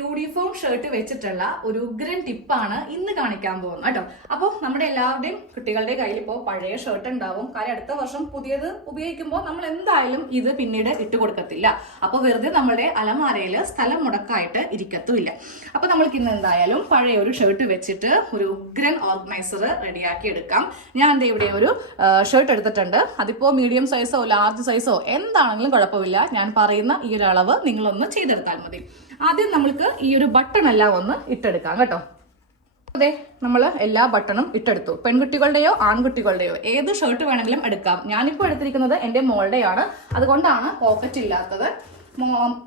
Uniform shirt വെച്ചിട്ടുള്ള ഒരു ഉഗ്രൻ ടിപ്പാണ് ഇന്ന് കാണിക്കാൻ പോകുന്നത് കേട്ടോ. അപ്പോൾ നമ്മുടെ എല്ലാവരുടെയും കുട്ടികളുടെ കയ്യിൽ ഇപ്പോൾ പഴയ ഷർട്ട് ഉണ്ടാവും. കാര്യം അടുത്ത വർഷം പുതിയത് ഉപയോഗിക്കുമ്പോൾ നമ്മൾ എന്തായാലും ഇത് പിന്നീട് ഇട്ട് കൊടുക്കത്തില്ല. അപ്പോൾ വെറുതെ നമ്മുടെ അലമാരയിൽ സ്ഥലം മുടക്കായിട്ട് ഇരിക്കത്തുമില്ല. അപ്പോൾ നമ്മൾക്ക് ഇന്ന് എന്തായാലും പഴയ ഒരു ഷർട്ട് വെച്ചിട്ട് ഒരു ഉഗ്രൻ ഓർഗനൈസർ റെഡിയാക്കി എടുക്കാം. ഞാൻ എന്താ ഇവിടെ ഒരു ഷർട്ട് എടുത്തിട്ടുണ്ട്. അതിപ്പോൾ മീഡിയം സൈസോ ലാർജ് സൈസോ എന്താണെങ്കിലും കുഴപ്പമില്ല. ഞാൻ പറയുന്ന ഈ ഒരു അളവ് നിങ്ങളൊന്ന് ചെയ്തെടുത്താൽ മതി. ആദ്യം നമ്മൾക്ക് ഈ ഒരു ബട്ടൺ എല്ലാം ഒന്ന് ഇട്ടെടുക്കാം കേട്ടോ. അതെ നമ്മൾ എല്ലാ ബട്ടണും ഇട്ടെടുത്തു. പെൺകുട്ടികളുടെയോ ആൺകുട്ടികളുടെയോ ഏത് ഷർട്ട് വേണമെങ്കിലും എടുക്കാം. ഞാനിപ്പോൾ എടുത്തിരിക്കുന്നത് എന്റെ മോളുടെയാണ്. അതുകൊണ്ടാണ് പോക്കറ്റ് ഇല്ലാത്തത്.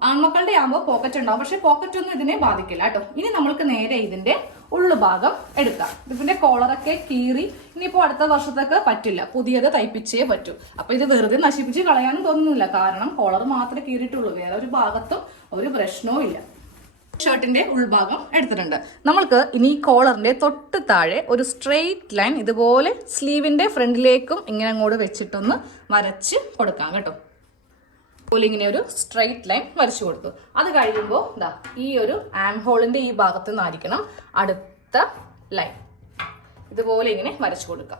ആൺമക്കളുടെ ആകുമ്പോൾ പോക്കറ്റ് ഉണ്ടാവും. പക്ഷെ പോക്കറ്റ് ഒന്നും ഇതിനെ ബാധിക്കില്ല കേട്ടോ. ഇനി നമ്മൾക്ക് നേരെ ഇതിന്റെ ഉള്ളുഭാഗം എടുക്കാം. ഇതിന്റെ കോളറൊക്കെ കീറി ഇനിയിപ്പോൾ അടുത്ത വർഷത്തേക്ക് പറ്റില്ല. പുതിയത് തയ്പ്പിച്ചേ പറ്റൂ. അപ്പൊ ഇത് വെറുതെ നശിപ്പിച്ച് കളയാനും തോന്നുന്നില്ല. കാരണം കോളർ മാത്രമേ കീറിയിട്ടുള്ളൂ. വേറെ ഒരു ഭാഗത്തും ഒരു പ്രശ്നവും ഇല്ല. ഷർട്ടിന്റെ ഉൾഭാഗം എടുത്തിട്ടുണ്ട്. നമ്മൾക്ക് ഇനി കോളറിന്റെ തൊട്ട് താഴെ ഒരു സ്ട്രെയിറ്റ് ലൈൻ ഇതുപോലെ സ്ലീവിന്റെ ഫ്രണ്ടിലേക്കും ഇങ്ങനെ അങ്ങോട്ട് വെച്ചിട്ടൊന്ന് വരച്ച് കൊടുക്കാം കേട്ടോ. അതുപോലെ ഇങ്ങനെ ഒരു സ്ട്രെയിറ്റ് ലൈൻ വരച്ചു കൊടുത്തു. അത് കഴിയുമ്പോൾ ഇതാ ഈ ഒരു ആം ഹോളിന്റെ ഈ ഭാഗത്ത് നിന്നായിരിക്കണം അടുത്ത ലൈൻ ഇതുപോലെ ഇങ്ങനെ വരച്ചു കൊടുക്കുക.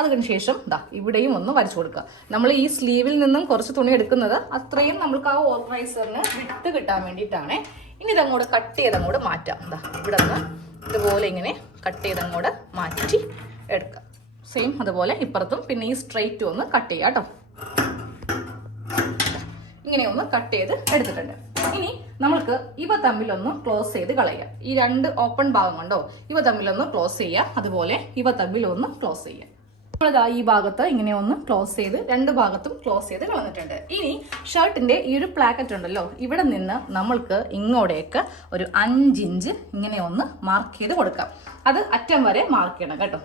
അതിന് ശേഷം ദാ ഇവിടെയും ഒന്ന് വരച്ചു കൊടുക്കുക. നമ്മൾ ഈ സ്ലീവിൽ നിന്നും കുറച്ച് തുണി എടുക്കുന്നത് അത്രയും നമ്മൾക്ക് ആ ഓർഗനൈസറിന് വിട്ട് കിട്ടാൻ വേണ്ടിയിട്ടാണ്. ഇനി ഇതങ്ങോട്ട് കട്ട് ചെയ്തങ്ങോട്ട് മാറ്റാം. ദാ ഇവിടെ നിന്ന് ഇതുപോലെ ഇങ്ങനെ കട്ട് ചെയ്തങ്ങോട്ട് മാറ്റി എടുക്കാം സെയിം അതുപോലെ ഇപ്പുറത്തും. പിന്നെ ഈ സ്ട്രെയിറ്റും ഒന്ന് കട്ട് ചെയ്യാം കേട്ടോ. ഇങ്ങനെ ഒന്ന് കട്ട് ചെയ്ത് എടുത്തിട്ടുണ്ട്. ഇനി നമ്മൾക്ക് ഇവ തമ്മിലൊന്ന് ക്ലോസ് ചെയ്ത് കളയുക ഈ രണ്ട് ഓപ്പൺ ഭാഗം കൊണ്ടോ ഇവ തമ്മിലൊന്ന് ക്ലോസ് ചെയ്യുക അതുപോലെ ഇവ തമ്മിലൊന്ന് ക്ലോസ് ചെയ്യുക നമ്മളിതാ ഈ ഭാഗത്ത് ഇങ്ങനെ ഒന്ന് ക്ലോസ് ചെയ്ത് രണ്ട് ഭാഗത്തും ക്ലോസ് ചെയ്ത് കളഞ്ഞിട്ടുണ്ട്. ഇനി ഷർട്ടിന്റെ ഈ ഒരു പ്ലാക്കറ്റ് ഉണ്ടല്ലോ ഇവിടെ നിന്ന് നമ്മൾക്ക് ഇങ്ങോട്ടേക്ക് ഒരു അഞ്ചിഞ്ച് ഇങ്ങനെ ഒന്ന് മാർക്ക് ചെയ്ത് കൊടുക്കാം. അത് അറ്റം വരെ മാർക്ക് ചെയ്യണം കേട്ടോ.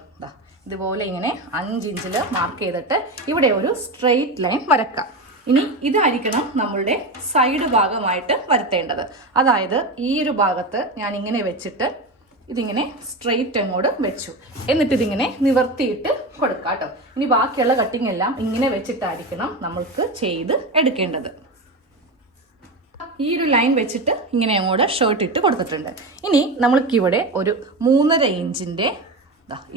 ഇതുപോലെ ഇങ്ങനെ അഞ്ചിഞ്ചിൽ മാർക്ക് ചെയ്തിട്ട് ഇവിടെ ഒരു സ്ട്രെയിറ്റ് ലൈൻ വരക്കാം. ഇനി ഇതായിരിക്കണം നമ്മളുടെ സൈഡ് ഭാഗമായിട്ട് വരുത്തേണ്ടത്. അതായത് ഈ ഒരു ഭാഗത്ത് ഞാൻ ഇങ്ങനെ വെച്ചിട്ട് ഇതിങ്ങനെ സ്ട്രെയിറ്റ് അങ്ങോട്ട് വെച്ചു. എന്നിട്ട് ഇതിങ്ങനെ നിവർത്തിയിട്ട് കൊടുക്കാം കേട്ടോ. ഇനി ബാക്കിയുള്ള കട്ടിങ് എല്ലാം ഇങ്ങനെ വെച്ചിട്ടായിരിക്കണം നമ്മൾക്ക് ചെയ്ത് എടുക്കേണ്ടത്. ഈ ഒരു ലൈൻ വെച്ചിട്ട് ഇങ്ങനെ അങ്ങോട്ട് ഷർട്ട് ഇട്ട് കൊടുത്തിട്ടുണ്ട്. ഇനി നമ്മൾക്കിവിടെ ഒരു മൂന്നര ഇഞ്ചിന്റെ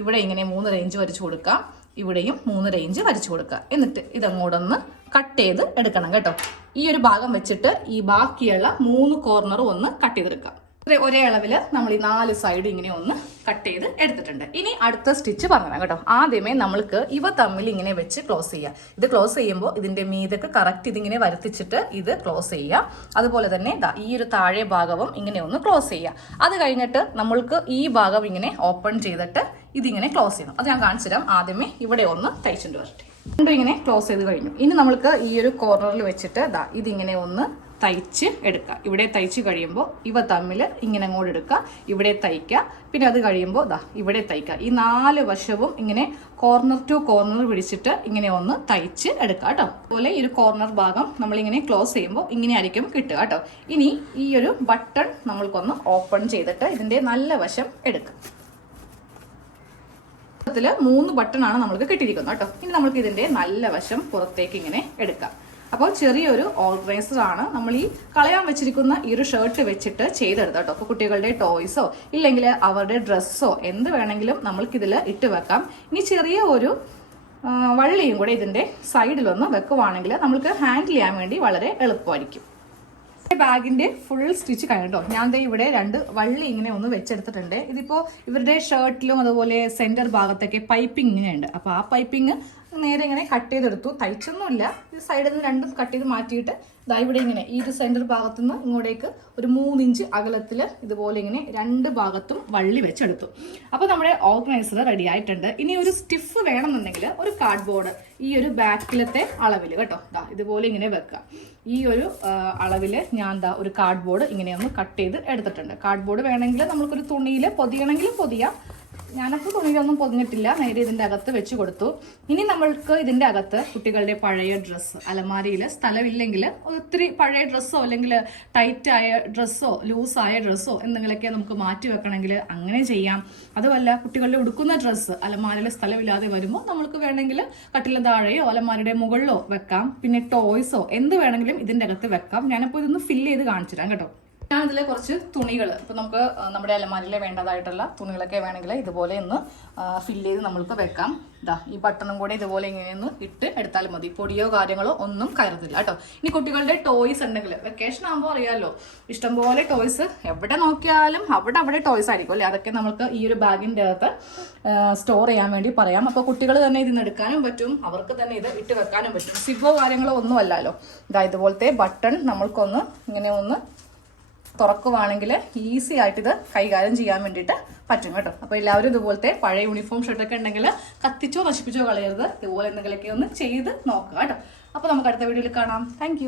ഇവിടെ ഇങ്ങനെ മൂന്നര ഇഞ്ച് വരച്ച് കൊടുക്കാം. ഇവിടെയും മൂന്നര ഇഞ്ച് വരച്ചു കൊടുക്കുക. എന്നിട്ട് ഇതങ്ങോട്ടൊന്ന് കട്ട് ചെയ്ത് എടുക്കണം കേട്ടോ. ഈ ഒരു ഭാഗം വെച്ചിട്ട് ഈ ബാക്കിയുള്ള മൂന്ന് കോർണറും ഒന്ന് കട്ട് ചെയ്തെടുക്കാം ഒരേ അളവിൽ നമ്മൾ ഈ നാല് സൈഡ് ഇങ്ങനെ ഒന്ന് കട്ട് ചെയ്ത് എടുത്തിട്ടുണ്ട്. ഇനി അടുത്ത സ്റ്റിച്ച് പറഞ്ഞുതരാം കേട്ടോ. ആദ്യമേ നമ്മൾക്ക് ഇവ തമ്മിൽ ഇങ്ങനെ വെച്ച് ക്ലോസ് ചെയ്യാം. ഇത് ക്ലോസ് ചെയ്യുമ്പോൾ ഇതിന്റെ മീതൊക്കെ കറക്റ്റ് ഇതിങ്ങനെ വരുത്തിച്ചിട്ട് ഇത് ക്ലോസ് ചെയ്യുക. അതുപോലെ തന്നെ ഇതാ ഈ ഒരു താഴെ ഭാഗവും ഇങ്ങനെ ഒന്ന് ക്ലോസ് ചെയ്യുക. അത് കഴിഞ്ഞിട്ട് നമ്മൾക്ക് ഈ ഭാഗം ഇങ്ങനെ ഓപ്പൺ ചെയ്തിട്ട് ഇതിങ്ങനെ ക്ലോസ് ചെയ്യണം. അത് ഞാൻ കാണിച്ചു തരാം ആദ്യമേ ഇവിടെ ഒന്ന് തയ്ച്ചിട്ട് വരട്ടെ. രണ്ടും ഇങ്ങനെ ക്ലോസ് ചെയ്ത് കഴിഞ്ഞു. ഇനി നമ്മൾക്ക് ഈ ഒരു കോർണറിൽ വെച്ചിട്ട് ദാ ഇതിങ്ങനെ ഒന്ന് തയ്ച്ച് എടുക്കുക ഇവിടെ തയ്ച്ച് കഴിയുമ്പോൾ ഇവ തമ്മിൽ ഇങ്ങനെ അങ്ങോട്ട് എടുക്കുക. ഇവിടെ തയ്ക്കുക. പിന്നെ അത് കഴിയുമ്പോൾ ദാ ഇവിടെ തയ്ക്കുക. ഈ നാല് വശവും ഇങ്ങനെ കോർണർ ടു കോർണർ പിടിച്ചിട്ട് ഇങ്ങനെ ഒന്ന് തയ്ച്ച് എടുക്കുക കേട്ടോ. അതുപോലെ ഈ ഒരു കോർണർ ഭാഗം നമ്മളിങ്ങനെ ക്ലോസ് ചെയ്യുമ്പോൾ ഇങ്ങനെ ആയിരിക്കും കിട്ടുക കേട്ടോ. ഇനി ഈ ഒരു ബട്ടൺ നമ്മൾക്കൊന്ന് ഓപ്പൺ ചെയ്തിട്ട് ഇതിന്റെ നല്ല വശം എടുക്കുക ത്തിൽ മൂന്ന് ബട്ടൺ ആണ് നമ്മൾക്ക് കിട്ടിയിരിക്കുന്നത് കേട്ടോ. ഇനി നമ്മൾക്ക് ഇതിന്റെ നല്ല വശം പുറത്തേക്ക് ഇങ്ങനെ എടുക്കാം. അപ്പോൾ ചെറിയൊരു ഓർഗനൈസർ ആണ് നമ്മൾ ഈ കളയാൻ വെച്ചിരിക്കുന്ന ഈ ഒരു ഷർട്ട് വെച്ചിട്ട് ചെയ്തെടുത്ത കേട്ടോ. അപ്പോൾ കുട്ടികളുടെ ടോയ്സോ ഇല്ലെങ്കിൽ അവരുടെ ഡ്രസ്സോ എന്ത് വേണമെങ്കിലും നമ്മൾക്കിതിൽ ഇട്ട് വെക്കാം. ഇനി ചെറിയ ഒരു വള്ളിയും കൂടെ ഇതിന്റെ സൈഡിലൊന്ന് വെക്കുവാണെങ്കിൽ നമ്മൾക്ക് ഹാൻഡിൽ ചെയ്യാൻ വേണ്ടി വളരെ എളുപ്പമായിരിക്കും. ബാഗിന്റെ ഫുൾ സ്റ്റിച്ച് കഴിഞ്ഞോ ഞാൻ ദേ ഇവിടെ രണ്ട് വള്ളി ഇങ്ങനെ ഒന്ന് വെച്ചെടുത്തിട്ടുണ്ട്. ഇതിപ്പോ ഇവരുടെ ഷർട്ടിലും അതുപോലെ സെന്റർ ഭാഗത്തൊക്കെ പൈപ്പിംഗ് ഇങ്ങനെയുണ്ട്. അപ്പൊ ആ പൈപ്പിംഗ് നേരെ ഇങ്ങനെ കട്ട് ചെയ്തെടുത്തു. തയ്ച്ചൊന്നുമില്ല. ഈ സൈഡിൽ നിന്ന് രണ്ടും കട്ട് ചെയ്ത് മാറ്റിയിട്ട് ദാ ഇവിടെ ഇങ്ങനെ ഈ ഒരു സെന്റർ ഭാഗത്തു നിന്ന് ഇങ്ങോട്ടേക്ക് ഒരു മൂന്നിഞ്ച് അകലത്തിൽ ഇതുപോലെ ഇങ്ങനെ രണ്ട് ഭാഗത്തും വള്ളി വെച്ചെടുത്തു. അപ്പോൾ നമ്മുടെ ഓർഗനൈസർ റെഡി ആയിട്ടുണ്ട്. ഇനി ഒരു സ്റ്റിഫ് വേണമെന്നുണ്ടെങ്കിൽ ഒരു കാർഡ്ബോർഡ് ഈ ഒരു ബാക്കിലത്തെ അളവിൽ കേട്ടോ. ദാ ഇതുപോലെ ഇങ്ങനെ വെക്കുക ഈ ഒരു അളവിൽ ഞാൻ ദാ ഒരു കാർഡ് ബോർഡ് ഇങ്ങനെ ഒന്ന് കട്ട് ചെയ്ത് എടുത്തിട്ടുണ്ട്. കാർഡ് ബോർഡ് വേണമെങ്കിൽ നമുക്കൊരു തുണിയിൽ പൊതിയണമെങ്കിലും പൊതിയാം. ഞാനപ്പോൾ തുണിയിലൊന്നും പൊതിഞ്ഞിട്ടില്ല. നേരെ ഇതിന്റെ അകത്ത് വെച്ച് കൊടുത്തു. ഇനി നമ്മൾക്ക് ഇതിന്റെ അകത്ത് കുട്ടികളുടെ പഴയ ഡ്രസ്സ് അലമാരിയിൽ സ്ഥലമില്ലെങ്കിൽ ഒത്തിരി പഴയ ഡ്രസ്സോ അല്ലെങ്കിൽ ടൈറ്റായ ഡ്രസ്സോ ലൂസായ ഡ്രസ്സോ എന്തെങ്കിലുമൊക്കെ നമുക്ക് മാറ്റി വെക്കണമെങ്കിൽ അങ്ങനെ ചെയ്യാം. അതുമല്ല കുട്ടികളുടെ ഉടുക്കുന്ന ഡ്രസ്സ് അലമാരയിൽ സ്ഥലമില്ലാതെ വരുമ്പോൾ നമുക്ക് വേണമെങ്കിൽ കട്ടിലെ താഴെയോ അലമാരിയുടെ മുകളിലോ വെക്കാം. പിന്നെ ടോയ്സോ എന്ത് വേണമെങ്കിലും ഇതിന്റെ അകത്ത് വെക്കാം. ഞാനിപ്പോൾ ഇതൊന്ന് ഫില്ല് ചെയ്ത് കാണിച്ചു തരാം കേട്ടോ. ഞാനിതിൽ കുറച്ച് തുണികൾ ഇപ്പം നമുക്ക് നമ്മുടെ അലമാരിലെ വേണ്ടതായിട്ടുള്ള തുണികളൊക്കെ വേണമെങ്കിൽ ഇതുപോലെ ഒന്ന് ഫിൽ ചെയ്ത് നമ്മൾക്ക് വെക്കാം. ഇതാ ഈ ബട്ടണും കൂടെ ഇതുപോലെ ഇങ്ങനെ ഒന്ന് ഇട്ട് എടുത്താൽ മതി. പൊടിയോ കാര്യങ്ങളോ ഒന്നും കയറത്തില്ല കേട്ടോ. ഇനി കുട്ടികളുടെ ടോയ്സ് ഉണ്ടെങ്കിൽ വെക്കേഷൻ ആകുമ്പോൾ അറിയാമല്ലോ ഇഷ്ടംപോലെ ടോയ്സ് എവിടെ നോക്കിയാലും അവിടെ അവിടെ ടോയ്സ് ആയിരിക്കും അല്ലേ? അതൊക്കെ നമുക്ക് ഈ ഒരു ബാഗിന്റെ അകത്ത് സ്റ്റോർ ചെയ്യാൻ വേണ്ടി പറയാം. അപ്പോൾ കുട്ടികൾ തന്നെ ഇതിന് എടുക്കാനും പറ്റും അവർക്ക് തന്നെ ഇത് ഇട്ട് വെക്കാനും പറ്റും. സിബോ കാര്യങ്ങളോ ഒന്നും അല്ലല്ലോ ഇതാ ഇതുപോലത്തെ ബട്ടൺ നമ്മൾക്കൊന്ന് ഇങ്ങനെ ഒന്ന് തുറക്കുവാണെങ്കിൽ ഈസി ആയിട്ട് ഇത് കൈകാര്യം ചെയ്യാൻ വേണ്ടിയിട്ട് പറ്റും കേട്ടോ. അപ്പോൾ എല്ലാവരും ഇതുപോലത്തെ പഴയ യൂണിഫോം ഷർട്ടൊക്കെ ഉണ്ടെങ്കിൽ കത്തിച്ചോ നശിപ്പിച്ചോ കളയരുത്. ഇതുപോലെ എന്തെങ്കിലുമൊക്കെ ഒന്ന് ചെയ്ത് നോക്കുക കേട്ടോ. അപ്പോൾ നമുക്ക് അടുത്ത വീഡിയോയിൽ കാണാം. താങ്ക്